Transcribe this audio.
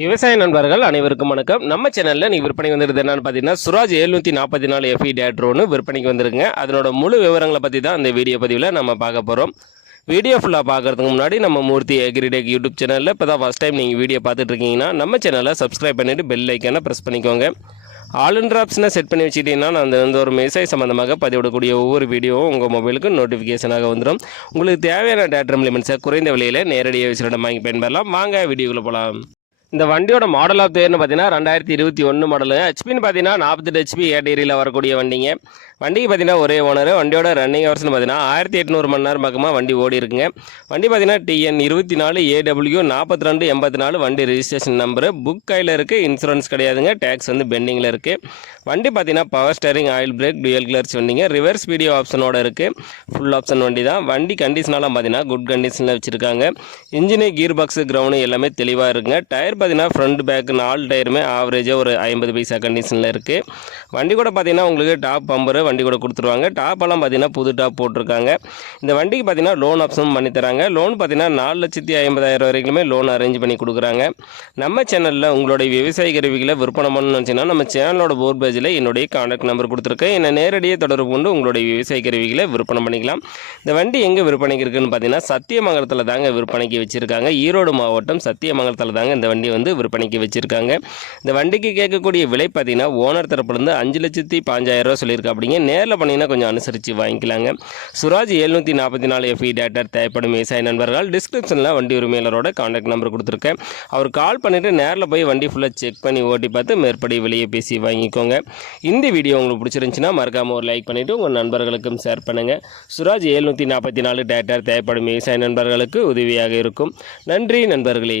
விவசாய நண்பர்கள் அனைவருக்கும் வணக்கம். நம்ம சேனலில் நீ விற்பனைக்கு வந்துருது என்னன்னு பார்த்தீங்கன்னா சுராஜ் 744 FE டேட்ரோன்னு விற்பனைக்கு வந்துருங்க. அதனோட முழு விவரங்களை பற்றி தான் இந்த வீடியோ பதிவில் நம்ம பார்க்க போகிறோம். வீடியோ ஃபுல்லாக பார்க்குறதுக்கு முன்னாடி நம்ம மூர்த்தி அக்ரிடெக் யூடியூப் சேனலில் இப்போ தான் ஃபஸ்ட் டைம் நீங்கள் வீடியோ பார்த்துட்டு இருக்கீங்கன்னா நம்ம சேனலை சப்ஸ்கிரைப் பண்ணிவிட்டு பெல் ஐக்கானை ப்ரெஸ் பண்ணிக்கோங்க. ஆல் இன் ஆப்ஷனை செட் பண்ணி வச்சுக்கிட்டீங்கன்னா நான் அந்த ஒரு விவசாய சம்மந்தமாக பதிவிடக்கூடிய ஒவ்வொரு வீடியோவும் உங்கள் மொபைலுக்கு நோட்டிஃபிகேஷனாக வந்துடும். உங்களுக்கு தேவையான டேட்டா இம்ப்ளிமெண்ட்ஸை குறைந்த விலையில் நேரடியாக விவசாயிடம் வாங்கி பயன்பெறலாம். வாங்க வீடியோக்குள்ளே போகலாம். இந்த வண்டியோட மாடல் ஆஃப் தேர்னு பார்த்தீங்கன்னா 2021 மாடலு. ஹெச்பின்னு பார்த்தீங்கன்னா 48 HP கேட்டகரியில் வரக்கூடிய வண்டிங்க. வண்டிக்கு பார்த்தீங்கன்னா ஒரே ஓனர். வண்டியோட ரன்னிங் ஹவர்ஸ்னு பார்த்தீங்கன்னா 1800 மணி நேரம் பக்கமாக வண்டி ஓடி இருக்குங்க. வண்டி பார்த்தீங்கன்னா TN 24 AW 4284 வண்டி ரெஜிஸ்ட்ரேஷன் நம்பரு. புக் கையில் இருக்குது. இன்சூரன்ஸ் கிடையாதுங்க. டேக்ஸ் வந்து பெண்டிங்கில் இருக்குது. வண்டி பார்த்தீங்கன்னா power steering, oil brake, dual clutch வண்டிங்க. ரிவர்ஸ் வீடியோ ஆப்ஷனோட இருக்குது. ஃபுல் ஆப்ஷன் வண்டி தான். வண்டி கண்டிஷனாலாம் பார்த்தீங்கன்னா குட் கண்டிஷனில் வச்சுருக்காங்க. இன்ஜினு, கீர் பாக்ஸு, கிரவுண்டு எல்லாமே தெளிவாக இருக்குங்க. டயர் பார்த்தீங்கன்னா ஃப்ரண்ட் பேக் 4 டயருமே ஆவரேஜாக ஒரு 50 பைசா கண்டிஷனில் இருக்குது. வண்டி கூட பார்த்தீங்கன்னா உங்களுக்கு டாப் பம்பரு வண்டி கூட கொடுத்துருவாங்க. டாப்பெல்லாம் பார்த்தீங்கன்னா புது டாப் போட்டிருக்காங்க. இந்த வண்டிக்கு பார்த்தீங்கன்னா லோன் ஆப்ஷனும் பண்ணி தராங்க. லோன் பார்த்தீங்கன்னா 4,50,000 வரைக்குமே லோன் அரேஞ்ச் பண்ணி கொடுக்குறாங்க. நம்ம சேனலில் உங்களுடைய விவசாய கருவிகளை விற்பனை பண்ணணும்னு நினச்சிங்கன்னா நம்ம சேனலோட போர்ட் பேஜில் என்னுடைய கான்டாக்ட் நம்பர் கொடுத்துருக்கேன். என்னை நேரடியாக தொடர்பு கொண்டு உங்களுடைய விவசாய கருவிகளை விற்பனை பண்ணிக்கலாம். இந்த வண்டி எங்கே விற்பனைக்கு இருக்குதுன்னு பார்த்தீங்கன்னா சத்தியமங்கலத்தில் தாங்க விற்பனைக்கு வச்சுருக்காங்க. ஈரோடு மாவட்டம் சத்தியமங்கலத்தில் தாங்க இந்த வண்டி வந்து விற்பனைக்கு வச்சுருக்காங்க. இந்த வண்டிக்கு கேட்கக்கூடிய விலை பார்த்தீங்கன்னா ஓனர் தரப்புலேருந்து 5,05,000 சொல்லியிருக்கா. அப்படிங்க நேரில் பண்ணிங்கன்னா கொஞ்சம் அனுசரித்து வாங்கிக்கலாங்க. சுராஜ் 744 FE டேட்டா தேவைப்படும் விவசாய நண்பர்கள் டிஸ்கிரிப்ஷனில் வண்டி உரிமையாளரோட கான்டாக்ட் நம்பர் கொடுத்துருக்கேன். அவர் கால் பண்ணிவிட்டு நேரில் போய் வண்டி ஃபுல்லாக செக் பண்ணி ஓட்டி பார்த்து மேற்படி விலையை பேசி வாங்கிக்கோங்க. இந்த வீடியோ உங்களுக்கு பிடிச்சிருந்துச்சுன்னா மறக்காமல் ஒரு லைக் பண்ணிவிட்டு உங்கள் நண்பர்களுக்கும் ஷேர் பண்ணுங்கள். சுராஜ் 744 டேட்டா தேவைப்படும் விவசாய நண்பர்களுக்கு உதவியாக இருக்கும். நன்றி நண்பர்களே.